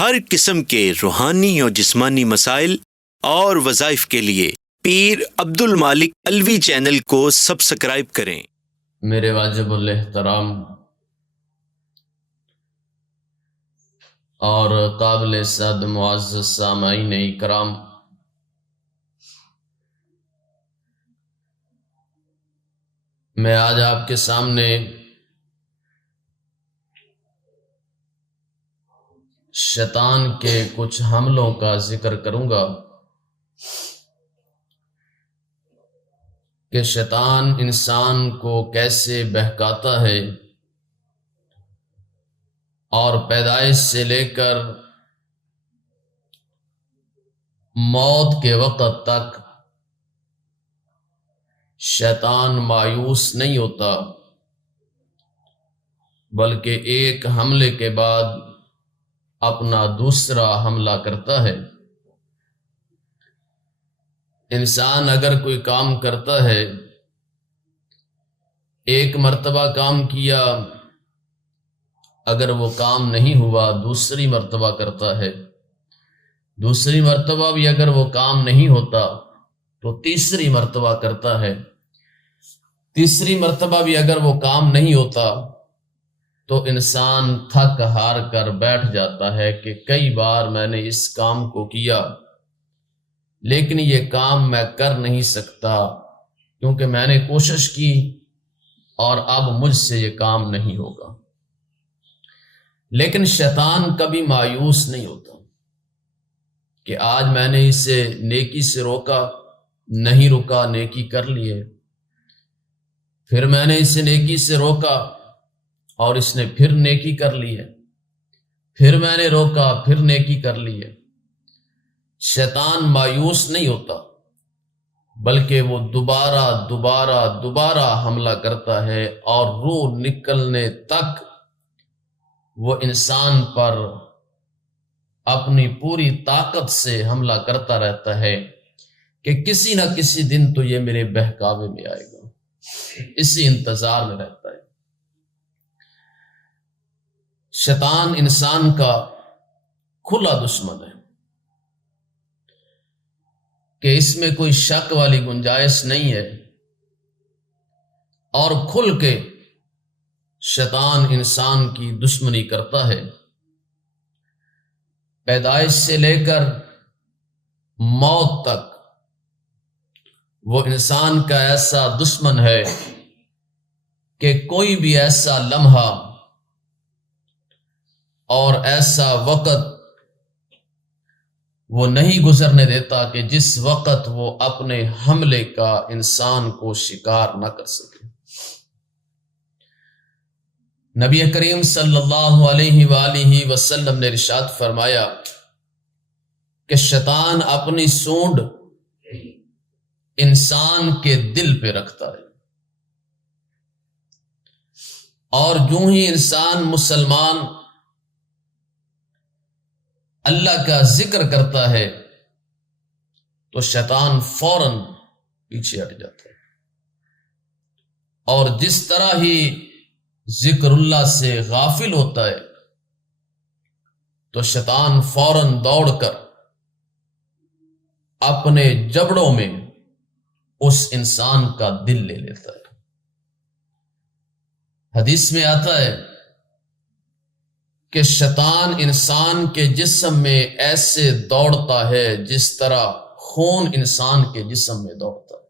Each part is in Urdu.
ہر قسم کے روحانی اور جسمانی مسائل اور وظائف کے لیے پیر عبد المالک الوی چینل کو سبسکرائب کریں۔ میرے واجب الاحترام اور قابل صد معزز سامعین کرام، میں آج آپ کے سامنے شیطان کے کچھ حملوں کا ذکر کروں گا کہ شیطان انسان کو کیسے بہکاتا ہے اور پیدائش سے لے کر موت کے وقت تک شیطان مایوس نہیں ہوتا، بلکہ ایک حملے کے بعد اپنا دوسرا حملہ کرتا ہے۔ انسان اگر کوئی کام کرتا ہے، ایک مرتبہ کام کیا، اگر وہ کام نہیں ہوا دوسری مرتبہ کرتا ہے، دوسری مرتبہ بھی اگر وہ کام نہیں ہوتا تو تیسری مرتبہ کرتا ہے، تیسری مرتبہ بھی اگر وہ کام نہیں ہوتا تو انسان تھک ہار کر بیٹھ جاتا ہے کہ کئی بار میں نے اس کام کو کیا لیکن یہ کام میں کر نہیں سکتا کیونکہ میں نے کوشش کی اور اب مجھ سے یہ کام نہیں ہوگا۔ لیکن شیطان کبھی مایوس نہیں ہوتا کہ آج میں نے اسے نیکی سے روکا، نہیں رکا، نیکی کر لیے، پھر میں نے اسے نیکی سے روکا اور اس نے پھر نیکی کر لی ہے، پھر میں نے روکا، پھر نیکی کر لی ہے۔ شیطان مایوس نہیں ہوتا بلکہ وہ دوبارہ حملہ کرتا ہے اور روح نکلنے تک وہ انسان پر اپنی پوری طاقت سے حملہ کرتا رہتا ہے کہ کسی نہ کسی دن تو یہ میرے بہکاوے میں آئے گا، اسی انتظار میں رہتا ہے۔ شیطان انسان کا کھلا دشمن ہے کہ اس میں کوئی شک والی گنجائش نہیں ہے، اور کھل کے شیطان انسان کی دشمنی کرتا ہے۔ پیدائش سے لے کر موت تک وہ انسان کا ایسا دشمن ہے کہ کوئی بھی ایسا لمحہ اور ایسا وقت وہ نہیں گزرنے دیتا کہ جس وقت وہ اپنے حملے کا انسان کو شکار نہ کر سکے۔ نبی کریم صلی اللہ علیہ وآلہ وسلم نے ارشاد فرمایا کہ شیطان اپنی سونڈ انسان کے دل پہ رکھتا ہے، اور جو ہی انسان مسلمان اللہ کا ذکر کرتا ہے تو شیطان فوراً پیچھے ہٹ جاتا ہے، اور جس طرح ہی ذکر اللہ سے غافل ہوتا ہے تو شیطان فوراً دوڑ کر اپنے جبڑوں میں اس انسان کا دل لے لیتا ہے۔ حدیث میں آتا ہے کہ شیطان انسان کے جسم میں ایسے دوڑتا ہے جس طرح خون انسان کے جسم میں دوڑتا ہے،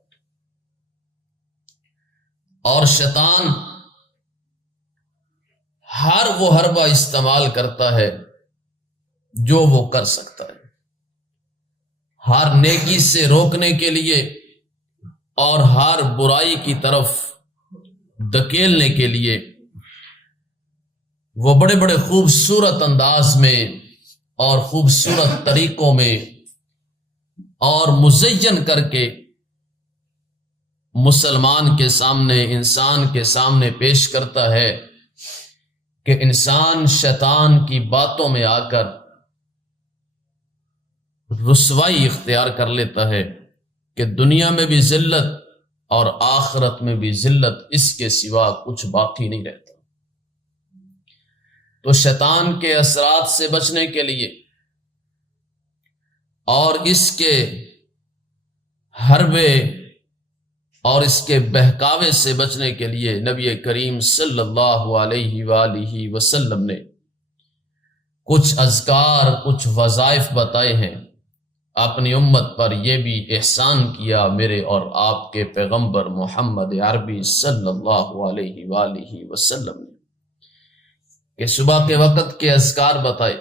اور شیطان ہر وہ حربہ استعمال کرتا ہے جو وہ کر سکتا ہے، ہر نیکی سے روکنے کے لیے اور ہر برائی کی طرف دھکیلنے کے لیے وہ بڑے بڑے خوبصورت انداز میں اور خوبصورت طریقوں میں اور مزین کر کے مسلمان کے سامنے، انسان کے سامنے پیش کرتا ہے کہ انسان شیطان کی باتوں میں آ کر رسوائی اختیار کر لیتا ہے کہ دنیا میں بھی ذلت اور آخرت میں بھی ذلت، اس کے سوا کچھ باقی نہیں رہتا۔ تو شیطان کے اثرات سے بچنے کے لیے اور اس کے حربے اور اس کے بہکاوے سے بچنے کے لیے نبی کریم صلی اللہ علیہ وآلہ وسلم نے کچھ اذکار، کچھ وظائف بتائے ہیں۔ اپنی امت پر یہ بھی احسان کیا میرے اور آپ کے پیغمبر محمد عربی صلی اللہ علیہ وآلہ وسلم نے کہ صبح کے وقت کے اذکار بتائے،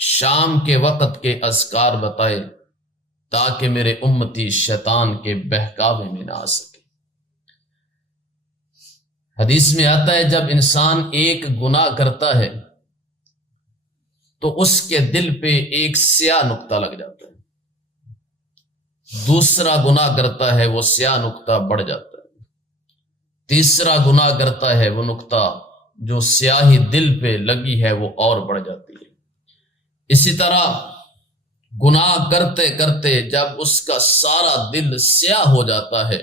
شام کے وقت کے اذکار بتائے، تاکہ میرے امتی شیطان کے بہکاوے میں نہ آ سکے۔ حدیث میں آتا ہے جب انسان ایک گناہ کرتا ہے تو اس کے دل پہ ایک سیاہ نقطہ لگ جاتا ہے، دوسرا گناہ کرتا ہے وہ سیاہ نقطہ بڑھ جاتا ہے، تیسرا گناہ کرتا ہے وہ نقطہ جو سیاہی دل پہ لگی ہے وہ اور بڑھ جاتی ہے۔ اسی طرح گناہ کرتے کرتے جب اس کا سارا دل سیاہ ہو جاتا ہے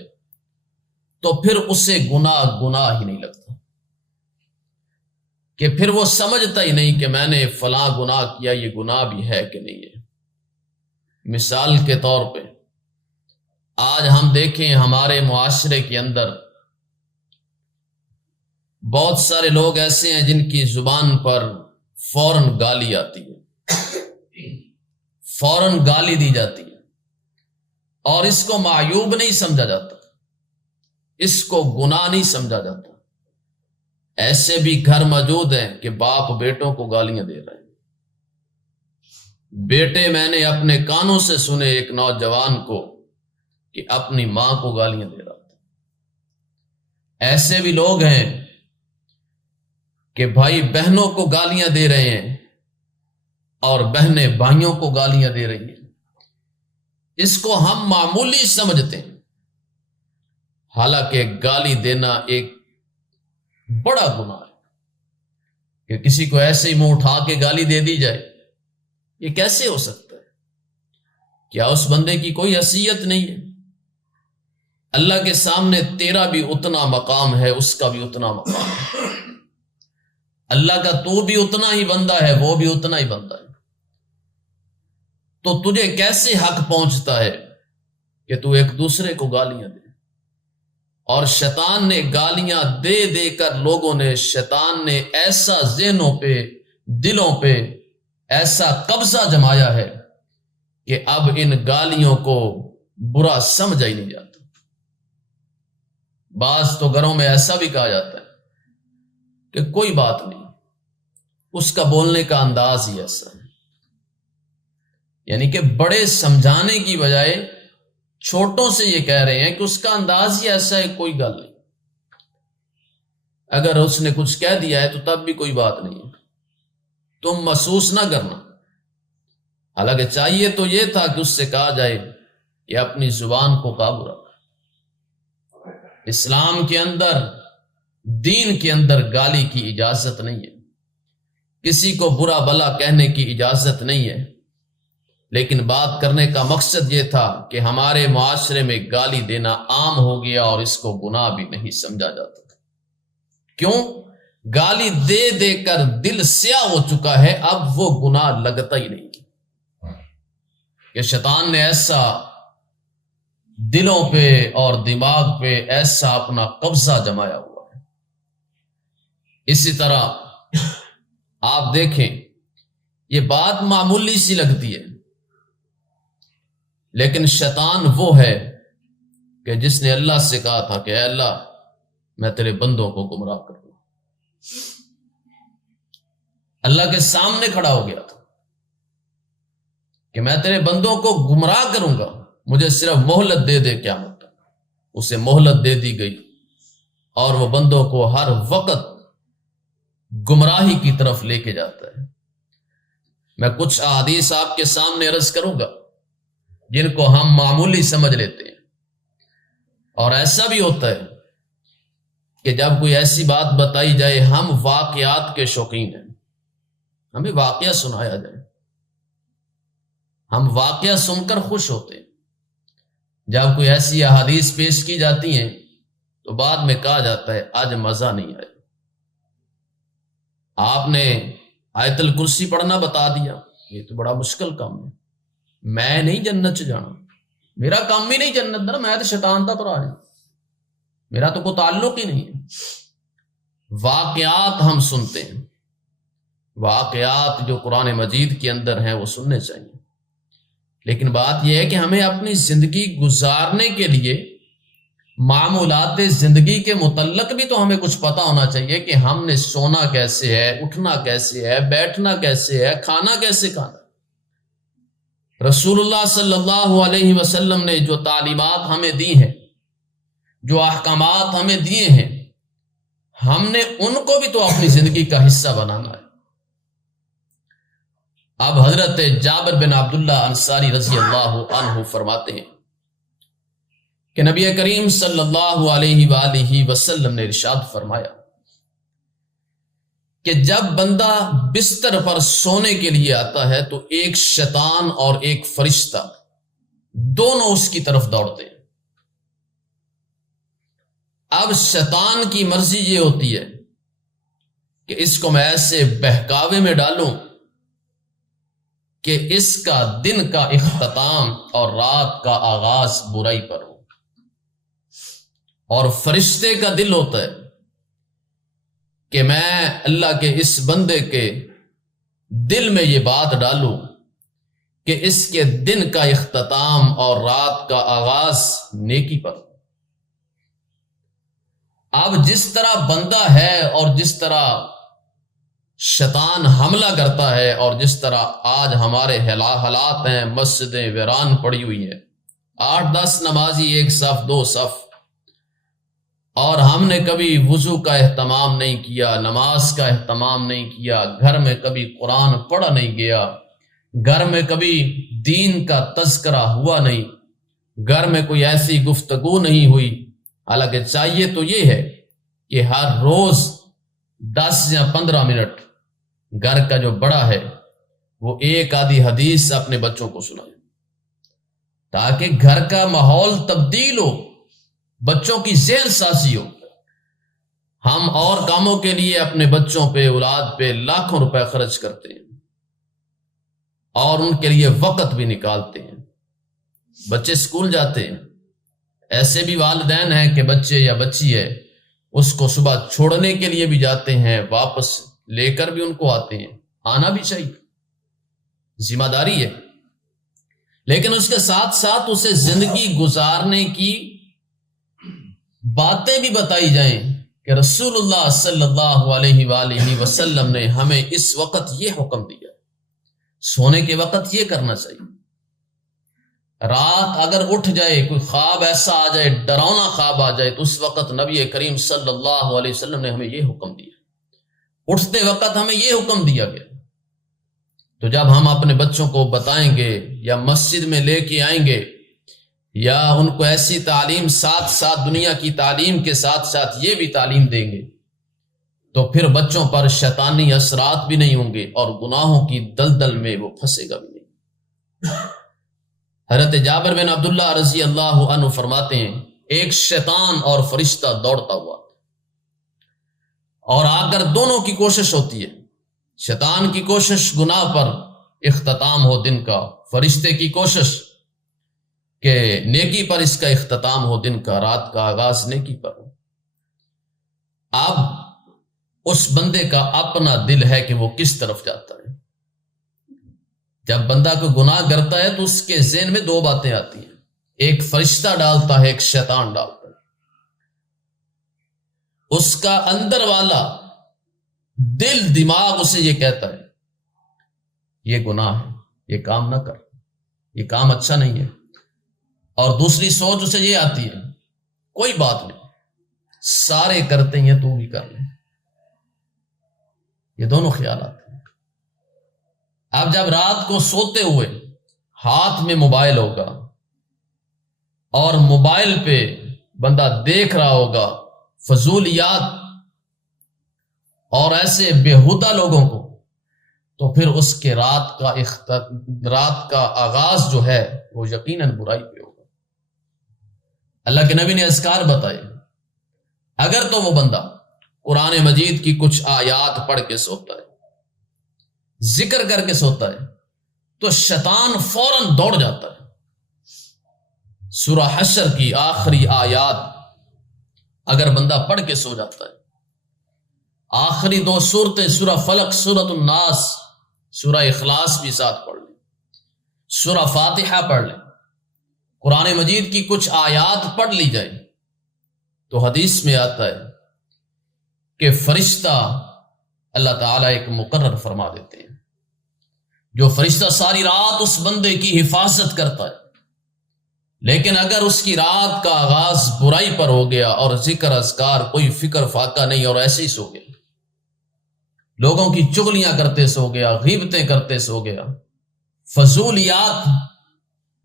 تو پھر اسے گناہ ہی نہیں لگتا، کہ پھر وہ سمجھتا ہی نہیں کہ میں نے فلاں گناہ کیا، یہ گناہ بھی ہے کہ نہیں ہے۔ مثال کے طور پہ آج ہم دیکھیں ہمارے معاشرے کے اندر بہت سارے لوگ ایسے ہیں جن کی زبان پر فوراً گالی آتی ہے، فوراً گالی دی جاتی ہے، اور اس کو معیوب نہیں سمجھا جاتا، اس کو گناہ نہیں سمجھا جاتا۔ ایسے بھی گھر موجود ہیں کہ باپ بیٹوں کو گالیاں دے رہے ہیں۔ بیٹے میں نے اپنے کانوں سے سنے ایک نوجوان کو کہ اپنی ماں کو گالیاں دے رہا تھا۔ ایسے بھی لوگ ہیں کہ بھائی بہنوں کو گالیاں دے رہے ہیں اور بہنیں بھائیوں کو گالیاں دے رہی ہیں۔ اس کو ہم معمولی سمجھتے ہیں، حالانکہ گالی دینا ایک بڑا گناہ ہے۔ کہ کسی کو ایسے ہی منہ اٹھا کے گالی دے دی جائے، یہ کیسے ہو سکتا ہے؟ کیا اس بندے کی کوئی حیثیت نہیں ہے؟ اللہ کے سامنے تیرا بھی اتنا مقام ہے، اس کا بھی اتنا مقام ہے۔ اللہ کا تو بھی اتنا ہی بندہ ہے، وہ بھی اتنا ہی بندہ ہے، تو تجھے کیسے حق پہنچتا ہے کہ تو ایک دوسرے کو گالیاں دے؟ اور شیطان نے گالیاں دے دے کر شیطان نے ایسا ذہنوں پہ، دلوں پہ ایسا قبضہ جمایا ہے کہ اب ان گالیوں کو برا سمجھا ہی نہیں جاتا۔ بعض تو گھروں میں ایسا بھی کہا جاتا ہے کہ کوئی بات نہیں، اس کا بولنے کا انداز ہی ایسا ہے، یعنی کہ بڑے سمجھانے کی بجائے چھوٹوں سے یہ کہہ رہے ہیں کہ اس کا انداز ہی ایسا ہے، کوئی گل نہیں، اگر اس نے کچھ کہہ دیا ہے تو تب بھی کوئی بات نہیں ہے، تم محسوس نہ کرنا۔ حالانکہ چاہیے تو یہ تھا کہ اس سے کہا جائے کہ اپنی زبان کو قابو رکھ۔ اسلام کے اندر، دین کے اندر گالی کی اجازت نہیں ہے، کسی کو برا بھلا کہنے کی اجازت نہیں ہے، لیکن بات کرنے کا مقصد یہ تھا کہ ہمارے معاشرے میں گالی دینا عام ہو گیا اور اس کو گناہ بھی نہیں سمجھا جاتا۔ کیوں؟ گالی دے دے کر دل سیاہ ہو چکا ہے، اب وہ گناہ لگتا ہی نہیں، کہ شیطان نے ایسا دلوں پہ اور دماغ پہ ایسا اپنا قبضہ جمایا ہوا ہے۔ اسی طرح آپ دیکھیں، یہ بات معمولی سی لگتی ہے، لیکن شیطان وہ ہے کہ جس نے اللہ سے کہا تھا کہ اے اللہ میں تیرے بندوں کو گمراہ کروں، اللہ کے سامنے کھڑا ہو گیا تھا کہ میں تیرے بندوں کو گمراہ کروں گا، مجھے صرف مہلت دے دے قیامت تک۔ اسے مہلت دے دی گئی اور وہ بندوں کو ہر وقت گمراہی کی طرف لے کے جاتا ہے۔ میں کچھ احادیث آپ کے سامنے عرض کروں گا جن کو ہم معمولی سمجھ لیتے ہیں، اور ایسا بھی ہوتا ہے کہ جب کوئی ایسی بات بتائی جائے، ہم واقعات کے شوقین ہیں، ہمیں واقعہ سنایا جائے، ہم واقعہ سن کر خوش ہوتے ہیں۔ جب کوئی ایسی احادیث پیش کی جاتی ہیں تو بعد میں کہا جاتا ہے آج مزہ نہیں آیا۔ آپ نے آیت الکرسی پڑھنا بتا دیا، یہ تو بڑا مشکل کام ہے، میں نہیں جنت سے جانا، میرا کام ہی نہیں جنت دا، میں تو شیطان دا پرا ہے، میرا تو کوئی تعلق ہی نہیں ہے۔ واقعات ہم سنتے ہیں، واقعات جو قرآن مجید کے اندر ہیں وہ سننے چاہیے، لیکن بات یہ ہے کہ ہمیں اپنی زندگی گزارنے کے لیے معمولات زندگی کے متعلق بھی تو ہمیں کچھ پتہ ہونا چاہیے کہ ہم نے سونا کیسے ہے، اٹھنا کیسے ہے، بیٹھنا کیسے ہے، کھانا کیسے کھانا ہے۔ رسول اللہ صلی اللہ علیہ وسلم نے جو تعلیمات ہمیں دی ہیں، جو احکامات ہمیں دیے ہیں، ہم نے ان کو بھی تو اپنی زندگی کا حصہ بنانا ہے۔ اب حضرت جابر بن عبداللہ انصاری رضی اللہ عنہ فرماتے ہیں کہ نبی کریم صلی اللہ علیہ وآلہ وسلم نے ارشاد فرمایا کہ جب بندہ بستر پر سونے کے لیے آتا ہے تو ایک شیطان اور ایک فرشتہ دونوں اس کی طرف دوڑتے ہیں۔ اب شیطان کی مرضی یہ ہوتی ہے کہ اس کو میں ایسے بہکاوے میں ڈالوں کہ اس کا دن کا اختتام اور رات کا آغاز برائی پر ہو، اور فرشتے کا دل ہوتا ہے کہ میں اللہ کے اس بندے کے دل میں یہ بات ڈالوں کہ اس کے دن کا اختتام اور رات کا آغاز نیکی پر ہو۔ اب جس طرح بندہ ہے اور جس طرح شیطان حملہ کرتا ہے اور جس طرح آج ہمارے حالات ہیں، مسجدیں ویران پڑی ہوئی ہیں، 8-10 نمازی ایک صف 2 صف، اور ہم نے کبھی وضو کا اہتمام نہیں کیا، نماز کا اہتمام نہیں کیا، گھر میں کبھی قرآن پڑھا نہیں گیا، گھر میں کبھی دین کا تذکرہ ہوا نہیں، گھر میں کوئی ایسی گفتگو نہیں ہوئی۔ حالانکہ چاہیے تو یہ ہے کہ ہر روز 10 یا 15 منٹ گھر کا جو بڑا ہے وہ ایک آدھی حدیث اپنے بچوں کو سنائے، تاکہ گھر کا ماحول تبدیل ہو، بچوں کی ذہن سازی ہو۔ ہم اور کاموں کے لیے اپنے بچوں پہ، اولاد پہ لاکھوں روپے خرچ کرتے ہیں اور ان کے لیے وقت بھی نکالتے ہیں۔ بچے سکول جاتے ہیں، ایسے بھی والدین ہیں کہ بچے یا بچی ہے اس کو صبح چھوڑنے کے لیے بھی جاتے ہیں، واپس لے کر بھی ان کو آتے ہیں، آنا بھی چاہیے، ذمہ داری ہے، لیکن اس کے ساتھ ساتھ اسے زندگی گزارنے کی باتیں بھی بتائی جائیں کہ رسول اللہ صلی اللہ علیہ وآلہ وسلم نے ہمیں اس وقت یہ حکم دیا، سونے کے وقت یہ کرنا چاہیے۔ رات اگر اٹھ جائے، کوئی خواب ایسا آ جائے، ڈراؤنا خواب آ جائے، تو اس وقت نبی کریم صلی اللہ علیہ وسلم نے ہمیں یہ حکم دیا، اٹھتے وقت ہمیں یہ حکم دیا گیا۔ تو جب ہم اپنے بچوں کو بتائیں گے یا مسجد میں لے کے آئیں گے یا ان کو ایسی تعلیم ساتھ ساتھ دنیا کی تعلیم کے ساتھ ساتھ یہ بھی تعلیم دیں گے، تو پھر بچوں پر شیطانی اثرات بھی نہیں ہوں گے اور گناہوں کی دلدل میں وہ پھنسے گا بھی نہیں۔ حضرت جابر بن عبداللہ رضی اللہ عنہ فرماتے ہیں ایک شیطان اور فرشتہ دوڑتا ہوا اور آ کر دونوں کی کوشش ہوتی ہے، شیطان کی کوشش گناہ پر اختتام ہو دن کا، فرشتے کی کوشش کہ نیکی پر اس کا اختتام ہو دن کا، رات کا آغاز نیکی پر ہو۔ اب اس بندے کا اپنا دل ہے کہ وہ کس طرف جاتا ہے۔ جب بندہ کوئی گناہ کرتا ہے تو اس کے ذہن میں 2 باتیں آتی ہیں، ایک فرشتہ ڈالتا ہے، ایک شیطان ڈالتا ہے۔ اس کا اندر والا دل، دماغ اسے یہ کہتا ہے یہ گناہ ہے، یہ کام نہ کر، یہ کام اچھا نہیں ہے، اور دوسری سوچ اسے یہ آتی ہے کوئی بات نہیں، سارے کرتے ہیں تو بھی کر لیں۔ یہ دونوں خیالات ہیں۔ اب جب رات کو سوتے ہوئے ہاتھ میں موبائل ہوگا اور موبائل پہ بندہ دیکھ رہا ہوگا فضولیات اور ایسے بےہودہ لوگوں کو، تو پھر اس کے رات کا آغاز جو ہے وہ یقیناً برائی پہ ہوگا۔ اللہ کے نبی نے اذکار بتائے، اگر تو وہ بندہ قرآن مجید کی کچھ آیات پڑھ کے سوتا ہے، ذکر کر کے سوتا ہے، تو شیطان فوراً دوڑ جاتا ہے۔ سورہ حشر کی آخری آیات اگر بندہ پڑھ کے سو جاتا ہے، آخری 2 سورتیں سورہ فلق، سورۃ الناس، سورہ اخلاص بھی ساتھ پڑھ لیں، سورہ فاتحہ پڑھ لیں، قرآن مجید کی کچھ آیات پڑھ لی جائے، تو حدیث میں آتا ہے کہ فرشتہ اللہ تعالیٰ ایک مقرر فرما دیتے ہیں، جو فرشتہ ساری رات اس بندے کی حفاظت کرتا ہے، لیکن اگر اس کی رات کا آغاز برائی پر ہو گیا اور ذکر اذکار کوئی فکر فاقہ نہیں اور ایسے ہی سو گیا، لوگوں کی چغلیاں کرتے سو گیا، غیبتیں کرتے سو گیا، فضولیات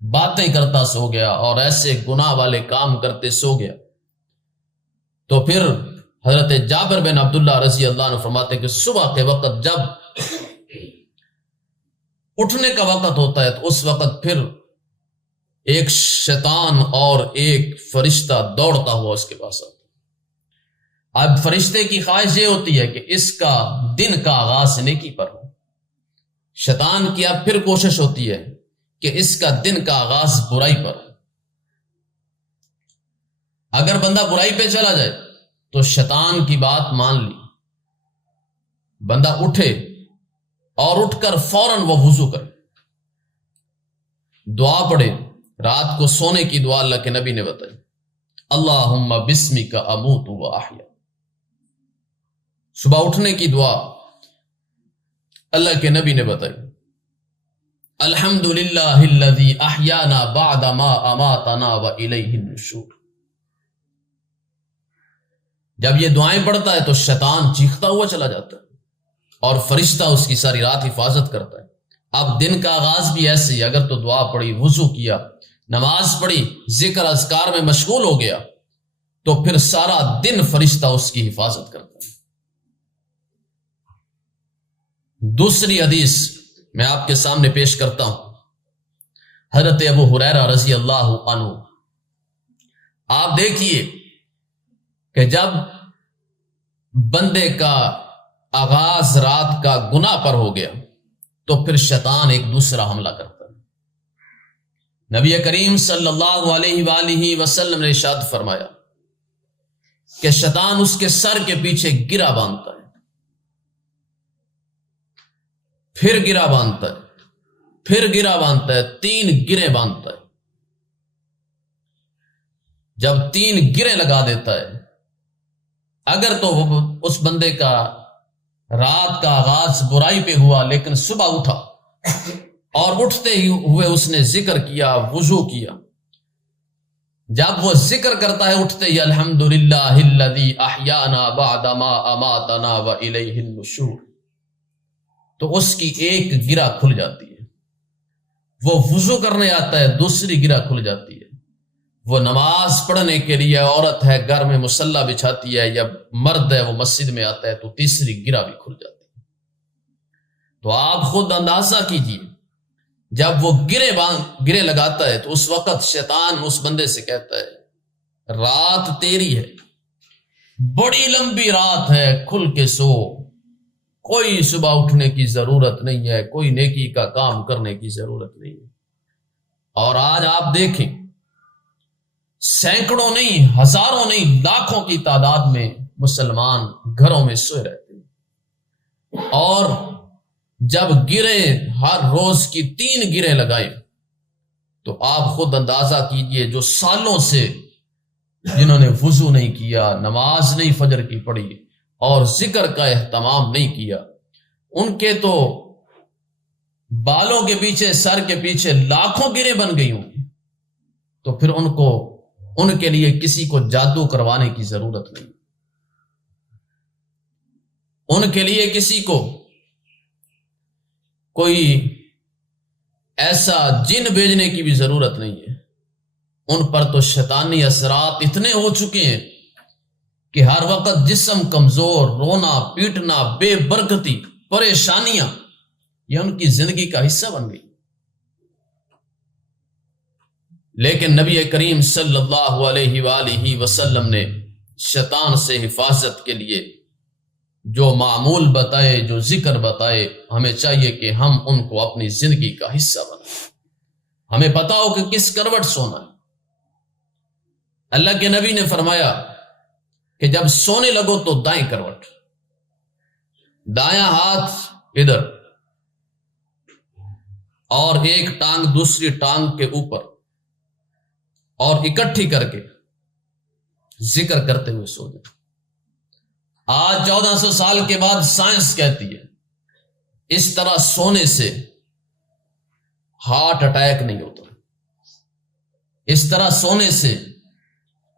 باتیں کرتا سو گیا اور ایسے گناہ والے کام کرتے سو گیا، تو پھر حضرت جابر بن عبداللہ رضی اللہ عنہ فرماتے ہیں کہ صبح کے وقت جب اٹھنے کا وقت ہوتا ہے تو اس وقت پھر ایک شیطان اور ایک فرشتہ دوڑتا ہوا اس کے پاس آتا ہے۔ اب فرشتے کی خواہش یہ ہوتی ہے کہ اس کا دن کا آغاز نیکی پر ہو، شیطان کی اب پھر کوشش ہوتی ہے کہ اس کا دن کا آغاز برائی پر ہو۔ اگر بندہ برائی پہ چلا جائے تو شیطان کی بات مان لی، بندہ اٹھے اور اٹھ کر فوراً وہ وضو کرے، دعا پڑھے، رات کو سونے کی دعا اللہ کے نبی نے بتائی، اللہم بسمک اموت و احیا۔ صبح اٹھنے کی دعا اللہ کے نبی نے بتائی، الحمدللہ الذی احیانا بعد ما اماتنا و الیہ النشور۔ جب یہ دعائیں پڑھتا ہے تو شیطان چیختا ہوا چلا جاتا ہے اور فرشتہ اس کی ساری رات حفاظت کرتا ہے۔ اب دن کا آغاز بھی ایسے ہی، اگر تو دعا پڑھی، وضو کیا، نماز پڑھی، ذکر اذکار میں مشغول ہو گیا، تو پھر سارا دن فرشتہ اس کی حفاظت کرتا ہے۔ دوسری حدیث میں آپ کے سامنے پیش کرتا ہوں، حضرت ابو ہریرہ رضی اللہ عنہ، آپ دیکھیے کہ جب بندے کا آغاز رات کا گناہ پر ہو گیا تو پھر شیطان ایک دوسرا حملہ کرتا ہے۔ نبی کریم صلی اللہ علیہ وآلہ وسلم نے ارشاد فرمایا کہ شیطان اس کے سر کے پیچھے گرہ باندھتا ہے، پھر گرہ باندھتا ہے، پھر گرہ باندھتا ہے، 3 گرے باندھتا ہے۔ جب 3 گرے لگا دیتا ہے، اگر تو اس بندے کا رات کا آغاز برائی پہ ہوا لیکن صبح اٹھا اور اٹھتے ہی ہوئے اس نے ذکر کیا، وضو کیا، جب وہ ذکر کرتا ہے اٹھتے ہی الحمدللہ الذی احیانا بعد ما اماتنا و الیہ النشور، تو اس کی ایک گرہ کھل جاتی ہے، وہ وضو کرنے آتا ہے، دوسری گرہ کھل جاتی ہے، وہ نماز پڑھنے کے لیے عورت ہے گھر میں مصلی بچھاتی ہے، یا مرد ہے وہ مسجد میں آتا ہے، تو تیسری گرہ بھی کھل جاتی ہے۔ تو آپ خود اندازہ کیجئے، جب وہ گرے لگاتا ہے تو اس وقت شیطان اس بندے سے کہتا ہے رات تیری ہے، بڑی لمبی رات ہے، کھل کے سو، کوئی صبح اٹھنے کی ضرورت نہیں ہے، کوئی نیکی کا کام کرنے کی ضرورت نہیں ہے۔ اور آج آپ دیکھیں، سینکڑوں نہیں، ہزاروں نہیں، لاکھوں کی تعداد میں مسلمان گھروں میں سوئے رہتے ہیں، اور جب گرے ہر روز کی 3 گرے لگائے تو آپ خود اندازہ کیجئے جو سالوں سے جنہوں نے وضو نہیں کیا، نماز نہیں فجر کی پڑھی اور ذکر کا اہتمام نہیں کیا، ان کے تو بالوں کے پیچھے، سر کے پیچھے لاکھوں گرے بن گئی ہوں گی، تو پھر ان کے لیے کسی کو جادو کروانے کی ضرورت نہیں، ان کے لیے کسی کو کوئی ایسا جن بھیجنے کی بھی ضرورت نہیں ہے۔ ان پر تو شیطانی اثرات اتنے ہو چکے ہیں کہ ہر وقت جسم کمزور، رونا پیٹنا، بے برکتی، پریشانیاں، یہ ان کی زندگی کا حصہ بن گئی۔ لیکن نبی کریم صلی اللہ علیہ وآلہ وسلم نے شیطان سے حفاظت کے لیے جو معمول بتائے، جو ذکر بتائے، ہمیں چاہیے کہ ہم ان کو اپنی زندگی کا حصہ بنائیں۔ ہمیں پتا ہو کہ کس کروٹ سونا ہے۔ اللہ کے نبی نے فرمایا کہ جب سونے لگو تو دائیں کروٹ، دایاں ہاتھ ادھر اور ایک ٹانگ دوسری ٹانگ کے اوپر، اور اکٹھی کر کے ذکر کرتے ہوئے سو جائیں۔ آج 1400 سال کے بعد سائنس کہتی ہے اس طرح سونے سے ہارٹ اٹیک نہیں ہوتا، اس طرح سونے سے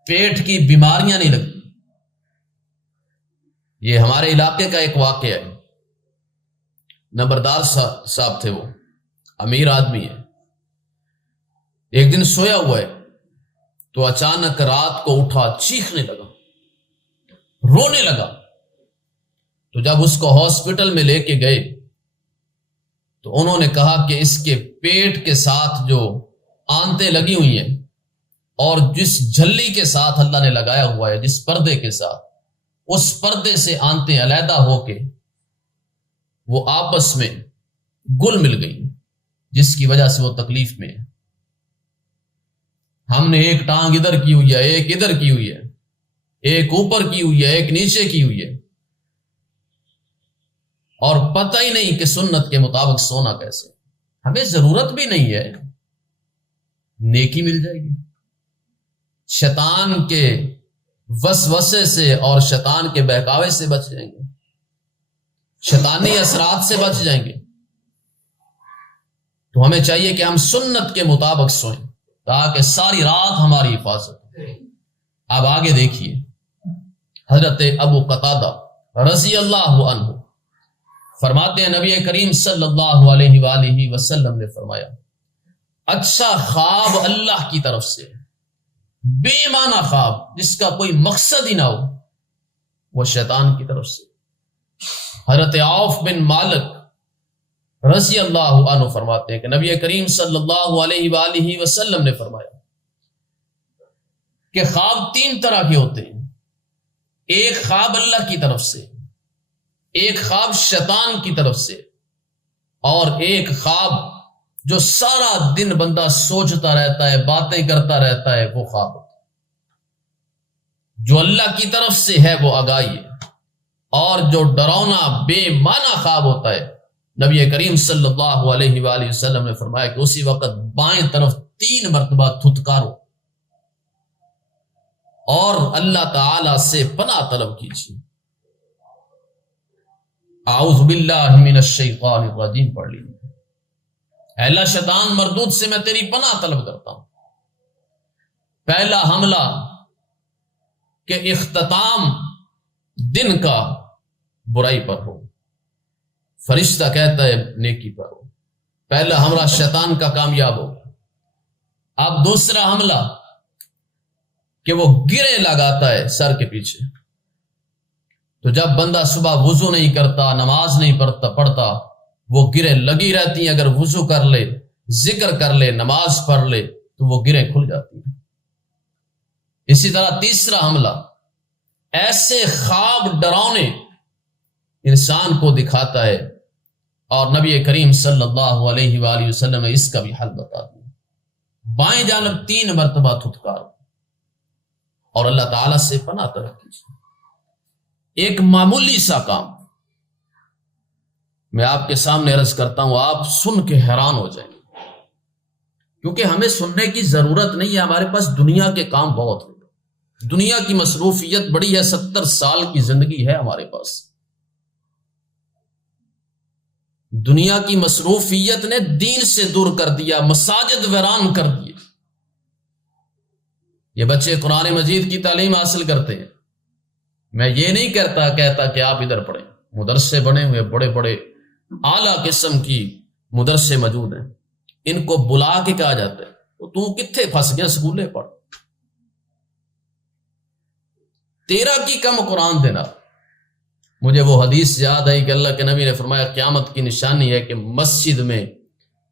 پیٹ کی بیماریاں نہیں لگتی۔ یہ ہمارے علاقے کا ایک واقعہ ہے۔ نمبردار صاحب تھے، وہ امیر آدمی ہے۔ ایک دن سویا ہوا ہے تو اچانک رات کو اٹھا، چیخنے لگا، رونے لگا۔ تو جب اس کو ہاسپٹل میں لے کے گئے تو انہوں نے کہا کہ اس کے پیٹ کے ساتھ جو آنتیں لگی ہوئی ہیں اور جس جھلی کے ساتھ اللہ نے لگایا ہوا ہے، جس پردے کے ساتھ، اس پردے سے آنتیں علیحدہ ہو کے وہ آپس میں گل مل گئی، جس کی وجہ سے وہ تکلیف میں ہے۔ ہم نے ایک ٹانگ ادھر کی ہوئی ہے، ایک ادھر کی ہوئی ہے، ایک اوپر کی ہوئی ہے، ایک نیچے کی ہوئی ہے، اور پتہ ہی نہیں کہ سنت کے مطابق سونا کیسے۔ ہمیں ضرورت بھی نہیں ہے، نیکی مل جائے گی۔ شیطان کے وسوسے سے اور شیطان کے بہکاوے سے بچ جائیں گے، شیطانی اثرات سے بچ جائیں گے۔ تو ہمیں چاہیے کہ ہم سنت کے مطابق سوئیں تاکہ ساری رات ہماری حفاظت ہو۔ اب آگے دیکھیے، حضرت ابو قتادہ رضی اللہ عنہ فرماتے ہیں نبی کریم صلی اللہ علیہ وآلہ وسلم نے فرمایا، اچھا خواب اللہ کی طرف سے، بے معنی خواب جس کا کوئی مقصد ہی نہ ہو، وہ شیطان کی طرف سے۔ حضرت عوف بن مالک رضی اللہ عنہ فرماتے ہیں کہ نبی کریم صلی اللہ علیہ وآلہ وسلم نے فرمایا کہ خواب 3 طرح کے ہوتے ہیں۔ ایک خواب اللہ کی طرف سے، ایک خواب شیطان کی طرف سے، اور ایک خواب جو سارا دن بندہ سوچتا رہتا ہے، باتیں کرتا رہتا ہے، وہ خواب ہوتا ہے۔ جو اللہ کی طرف سے ہے وہ آگاہی ہے، اور جو ڈراؤنا بے معنی خواب ہوتا ہے، نبی کریم صلی اللہ علیہ وآلہ وسلم نے فرمایا کہ اسی وقت بائیں طرف 3 مرتبہ تھتکارو اور اللہ تعالی سے پناہ طلب کیجیے۔ اعوذ باللہ من الشیطان الرجیم پڑھ لیجیے، اے اللہ شیطان مردود سے میں تیری پناہ طلب کرتا ہوں۔ پہلا حملہ کہ اختتام دن کا برائی پر ہو، فرشتہ کہتا ہے نیکی پر ہو۔ پہلا حملہ شیطان کا کامیاب ہو۔ اب دوسرا حملہ کہ وہ گرے لگاتا ہے سر کے پیچھے۔ تو جب بندہ صبح وضو نہیں کرتا، نماز نہیں پڑھتا، وہ گریں لگی رہتی ہیں۔ اگر وضو کر لے، ذکر کر لے، نماز پڑھ لے تو وہ گریں کھل جاتی ہیں۔ اسی طرح تیسرا حملہ ایسے خواب ڈراؤنے انسان کو دکھاتا ہے، اور نبی کریم صلی اللہ علیہ وآلہ وسلم نے اس کا بھی حل بتا دیا۔ بائیں جانب 3 مرتبہ تھتکارو اور اللہ تعالیٰ سے پناہ طلب کیجیے۔ ایک معمولی سا کام میں آپ کے سامنے عرض کرتا ہوں، آپ سن کے حیران ہو جائیں گے، کیونکہ ہمیں سننے کی ضرورت نہیں ہے، ہمارے پاس دنیا کے کام بہت ہیں، دنیا کی مصروفیت بڑی ہے، 70 سال کی زندگی ہے ہمارے پاس۔ دنیا کی مصروفیت نے دین سے دور کر دیا، مساجد ویران کر دیے۔ یہ بچے قرآن مجید کی تعلیم حاصل کرتے ہیں۔ میں یہ نہیں کہتا کہ آپ ادھر پڑھیں، مدرسے بنے ہوئے بڑے بڑے اعلیٰ قسم کی مدرسے موجود ہیں، ان کو بلا کے کہا جاتا ہے تو کتنے پھنس گیا، سکولے پڑھ، تیرا کی کم قرآن دینا۔ مجھے وہ حدیث یاد آئی کہ اللہ کے نبی نے فرمایا قیامت کی نشانی ہے کہ مسجد میں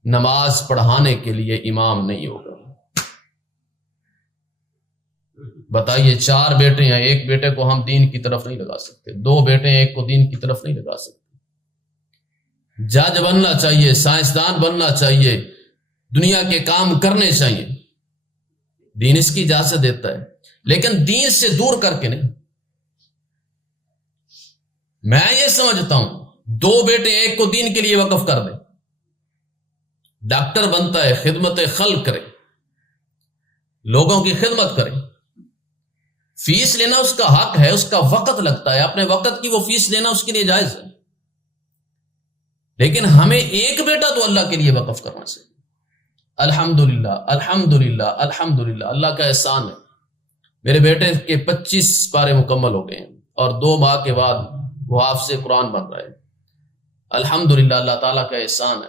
نماز پڑھانے کے لیے امام نہیں ہوگا۔ بتائیے 4 بیٹے ہیں، ایک بیٹے کو ہم دین کی طرف نہیں لگا سکتے، 2 بیٹے ہیں ایک کو دین کی طرف نہیں لگا سکتے۔ جج بننا چاہیے، سائنسدان بننا چاہیے، دنیا کے کام کرنے چاہیے، دین اس کی اجازت دیتا ہے، لیکن دین سے دور کر کے نہیں۔ میں یہ سمجھتا ہوں 2 بیٹے ایک کو دین کے لیے وقف کر دیں، ڈاکٹر بنتا ہے، خدمت خلق کرے، لوگوں کی خدمت کرے، فیس لینا اس کا حق ہے، اس کا وقت لگتا ہے، اپنے وقت کی وہ فیس لینا اس کے لیے جائز ہے، لیکن ہمیں ایک بیٹا تو اللہ کے لیے وقف کرنا چاہیے۔ الحمدللہ الحمدللہ الحمدللہ، اللہ کا احسان ہے، میرے بیٹے کے 25 پارے مکمل ہو گئے ہیں اور 2 ماہ کے بعد وہ حافظ قرآن بن رہا ہے۔ الحمدللہ، اللہ تعالیٰ کا احسان ہے۔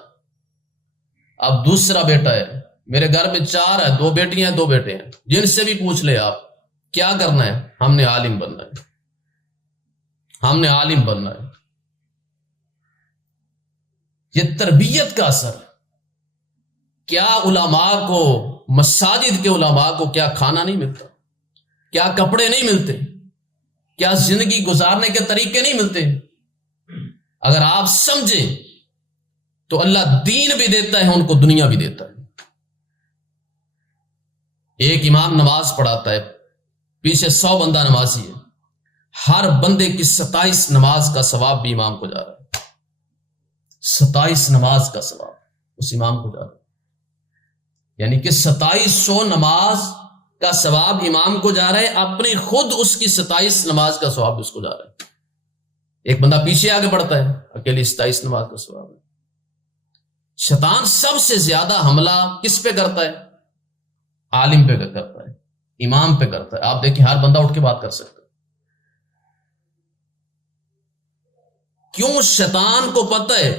اب دوسرا بیٹا ہے، میرے گھر میں 4 ہے، 2 بیٹیاں ہیں 2 بیٹے ہیں، جن سے بھی پوچھ لے آپ کیا کرنا ہے، ہم نے عالم بننا ہے، ہم نے عالم بننا ہے۔ یہ تربیت کا اثر ہے۔ کیا علماء کو، مساجد کے علماء کو کیا کھانا نہیں ملتا، کیا کپڑے نہیں ملتے، کیا زندگی گزارنے کے طریقے نہیں ملتے؟ اگر آپ سمجھیں تو اللہ دین بھی دیتا ہے، ان کو دنیا بھی دیتا ہے۔ ایک امام نماز پڑھاتا ہے، پیچھے 100 بندہ نمازی ہے، ہر بندے کی 27 نماز کا ثواب بھی امام کو جا رہا ہے، 27 نماز کا ثواب اس امام کو جا رہا ہے، یعنی کہ 2700 نماز کا ثواب امام کو جا رہا ہے، اپنی خود اس کی 27 نماز کا ثواب اس کو جا رہا ہے۔ ایک بندہ پیچھے آگے بڑھتا ہے، اکیلی 27 نماز کا ثواب ہے۔ شیطان سب سے زیادہ حملہ کس پہ کرتا ہے؟ عالم پہ کرتا ہے، امام پہ کرتا ہے۔ آپ دیکھیں ہر بندہ اٹھ کے بات کر سکتا ہے۔ کیوں؟ شیطان کو پتہ ہے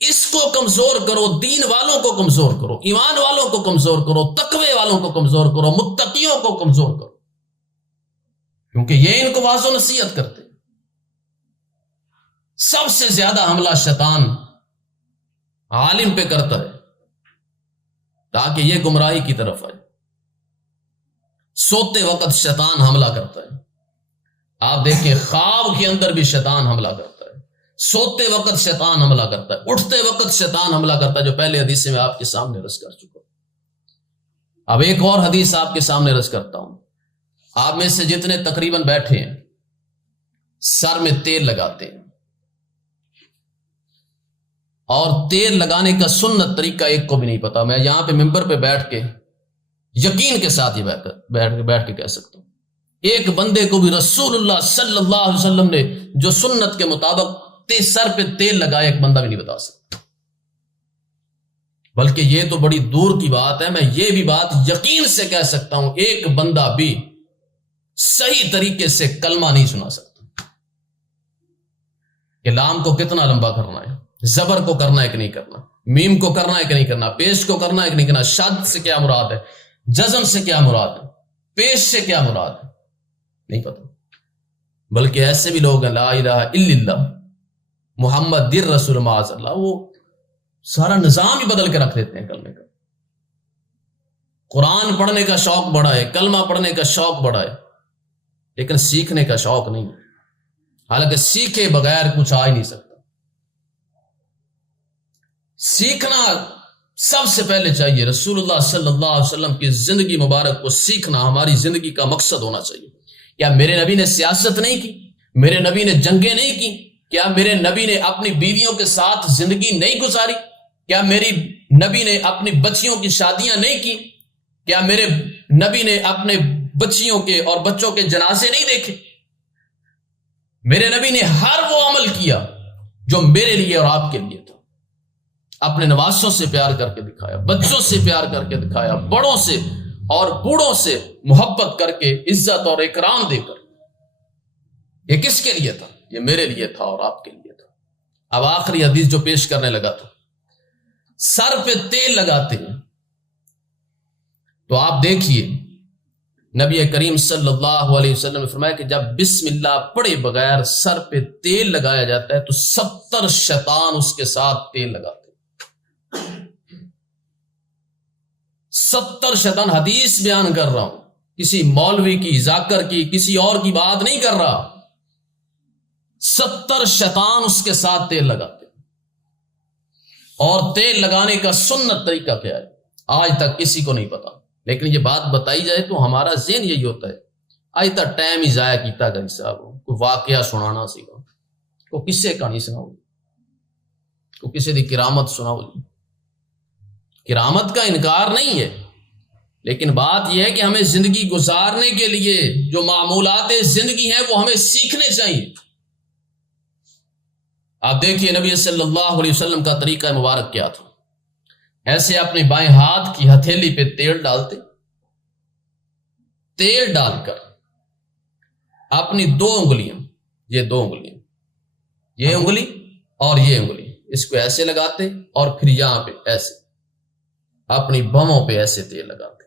اس کو کمزور کرو، دین والوں کو کمزور کرو، ایمان والوں کو کمزور کرو، تقوی والوں کو کمزور کرو، متقیوں کو کمزور کرو، کیونکہ یہ ان کو واضح نصیحت کرتے۔ سب سے زیادہ حملہ شیطان عالم پہ کرتا ہے تاکہ یہ گمراہی کی طرف آئے۔ سوتے وقت شیطان حملہ کرتا ہے، آپ دیکھیں خواب کے اندر بھی شیطان حملہ کرتا ہے، سوتے وقت شیطان حملہ کرتا ہے، اٹھتے وقت شیطان حملہ کرتا ہے، جو پہلے حدیث میں آپ کے سامنے رس کر چکا۔ اب ایک اور حدیث آپ کے سامنے رس کرتا ہوں۔ آپ میں سے جتنے تقریباً بیٹھے ہیں سر میں تیل لگاتے ہیں، اور تیل لگانے کا سنت طریقہ ایک کو بھی نہیں پتا۔ میں یہاں پہ ممبر پہ بیٹھ کے یقین کے ساتھ یہ بیٹھ کے کہہ سکتا ہوں، ایک بندے کو بھی رسول اللہ صلی اللہ علیہ وسلم نے جو سنت کے مطابق سر پہ تیل لگایا ایک بندہ بھی نہیں بتا سکتا۔ بلکہ یہ تو بڑی دور کی بات ہے، میں یہ بھی بات یقین سے کہہ سکتا ہوں ایک بندہ بھی صحیح طریقے سے کلمہ نہیں سنا سکتا کہ لام کو کتنا لمبا کرنا ہے، زبر کو کرنا ہے کہ نہیں کرنا، میم کو کرنا ہے کہ نہیں کرنا، پیش کو کرنا ہے کہ نہیں کرنا، شد سے کیا مراد ہے، جزم سے کیا مراد ہے، پیش سے کیا مراد ہے، نہیں پتا۔ بلکہ ایسے بھی لوگ ہیں لا الہ الا اللہ محمد در رسول معاذ اللہ، وہ سارا نظام ہی بدل کے رکھ دیتے ہیں کلمے کا۔ قرآن پڑھنے کا شوق بڑا ہے، کلمہ پڑھنے کا شوق بڑا ہے، لیکن سیکھنے کا شوق نہیں ہے، حالانکہ سیکھے بغیر کچھ آ ہی نہیں سکتا۔ سیکھنا سب سے پہلے چاہیے، رسول اللہ صلی اللہ علیہ وسلم کی زندگی مبارک کو سیکھنا ہماری زندگی کا مقصد ہونا چاہیے۔ کیا میرے نبی نے سیاست نہیں کی؟ میرے نبی نے جنگیں نہیں کی؟ کیا میرے نبی نے اپنی بیویوں کے ساتھ زندگی نہیں گزاری؟ کیا میری نبی نے اپنی بچیوں کی شادیاں نہیں کی؟ کیا میرے نبی نے اپنے بچیوں کے اور بچوں کے جنازے نہیں دیکھے؟ میرے نبی نے ہر وہ عمل کیا جو میرے لیے اور آپ کے لیے تھا۔ اپنے نواسوں سے پیار کر کے دکھایا، بچوں سے پیار کر کے دکھایا، بڑوں سے اور بوڑھوں سے محبت کر کے، عزت اور اکرام دے کر۔ یہ کس کے لیے تھا؟ یہ میرے لیے تھا اور آپ کے لیے تھا۔ اب آخری حدیث جو پیش کرنے لگا تھا، سر پہ تیل لگاتے ہیں تو آپ دیکھیے نبی کریم صلی اللہ علیہ وسلم نے فرمایا کہ جب بسم اللہ پڑھے بغیر سر پہ تیل لگایا جاتا ہے تو 70 شیطان اس کے ساتھ تیل لگاتے ہیں۔ 70 شیطان، حدیث بیان کر رہا ہوں، کسی مولوی کی، ذاکر کی، کسی اور کی بات نہیں کر رہا. 70 شیطان اس کے ساتھ تیل لگاتے. اور تیل لگانے کا سنت طریقہ کیا ہے آج تک کسی کو نہیں پتا، لیکن یہ بات بتائی جائے تو ہمارا ذہن یہی ہوتا ہے آج تک ٹائم ہی ضائع کیتا گا. صاحب کوئی واقعہ سنانا سیکھا، کوئی کسے کہانی سناؤ، کوئی کسی دی کرامت سناؤ. کرامت کا انکار نہیں ہے، لیکن بات یہ ہے کہ ہمیں زندگی گزارنے کے لیے جو معمولات زندگی ہیں وہ ہمیں سیکھنے چاہیے. آپ دیکھیے نبی صلی اللہ علیہ وسلم کا طریقہ مبارک کیا تھا. ایسے اپنے بائیں ہاتھ کی ہتھیلی پہ تیل ڈالتے، تیل ڈال کر اپنی 2 انگلیاں، یہ 2 انگلیاں، یہ انگلی اور یہ انگلی، اس کو ایسے لگاتے اور پھر یہاں پہ ایسے اپنی بھووں پہ ایسے تیل لگاتے.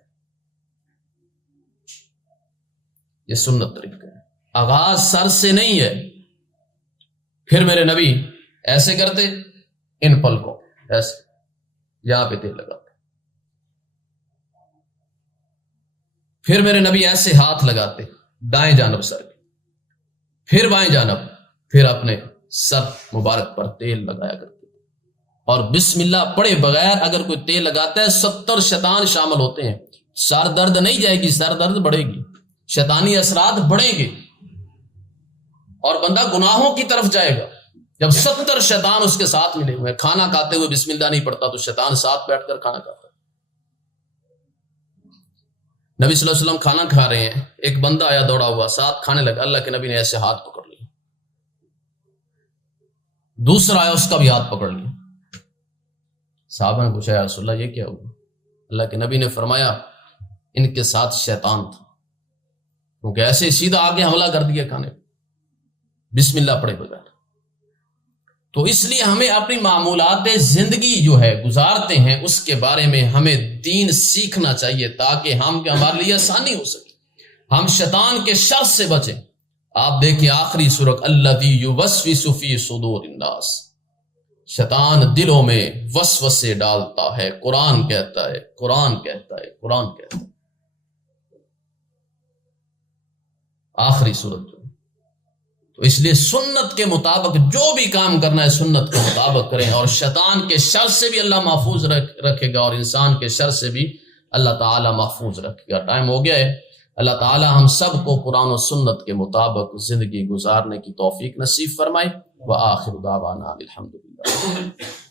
یہ سنت طریقہ ہے. آغاز سر سے نہیں ہے. پھر میرے نبی ایسے کرتے، ان پلکوں ایسے یہاں پہ تیل لگاتے. پھر میرے نبی ایسے ہاتھ لگاتے دائیں جانب سر کے، پھر بائیں جانب، پھر اپنے سر مبارک پر تیل لگایا کرتے. اور بسم اللہ پڑھے بغیر اگر کوئی تیل لگاتا ہے 70 شیطان شامل ہوتے ہیں. سر درد نہیں جائے گی، سر درد بڑھے گی، شیطانی اثرات بڑھیں گے اور بندہ گناہوں کی طرف جائے گا. جب 70 شیطان اس کے ساتھ ملے ہوئے، کھانا کھاتے ہوئے بسم اللہ نہیں پڑھتا تو شیطان ساتھ بیٹھ کر کھانا کھاتا ہے. نبی صلی اللہ علیہ وسلم کھانا کھا رہے ہیں، ایک بندہ آیا دوڑا ہوا، ساتھ کھانے لگا. اللہ کے نبی نے ایسے ہاتھ پکڑ لیا. دوسرا آیا، اس کا بھی ہاتھ پکڑ لیا. صحابہ نے پوچھا یا رسول اللہ یہ کیا ہوا؟ اللہ کے نبی نے فرمایا ان کے ساتھ شیطان تھا، کیونکہ ایسے سیدھا آگے حملہ کر دیا کھانے پہ بسم اللہ پڑھے بغیر. تو اس لیے ہمیں اپنی معمولات زندگی جو ہے گزارتے ہیں اس کے بارے میں ہمیں دین سیکھنا چاہیے تاکہ ہمارے لیے آسانی ہو سکے، ہم شیطان کے شر سے بچیں. آپ دیکھیں آخری سورۃ الذی یوسوس فی صدور الناس، شیطان دلوں میں وسوسے ڈالتا ہے. قرآن کہتا ہے، قرآن کہتا ہے، قرآن کہتا ہے. آخری سورت. تو اس لیے سنت کے مطابق جو بھی کام کرنا ہے سنت کے مطابق کریں، اور شیطان کے شر سے بھی اللہ محفوظ رکھے گا اور انسان کے شر سے بھی اللہ تعالی محفوظ رکھے گا. ٹائم ہو گیا ہے. اللہ تعالی ہم سب کو قرآن و سنت کے مطابق زندگی گزارنے کی توفیق نصیب فرمائے. وآخر دعوانا الحمدللہ.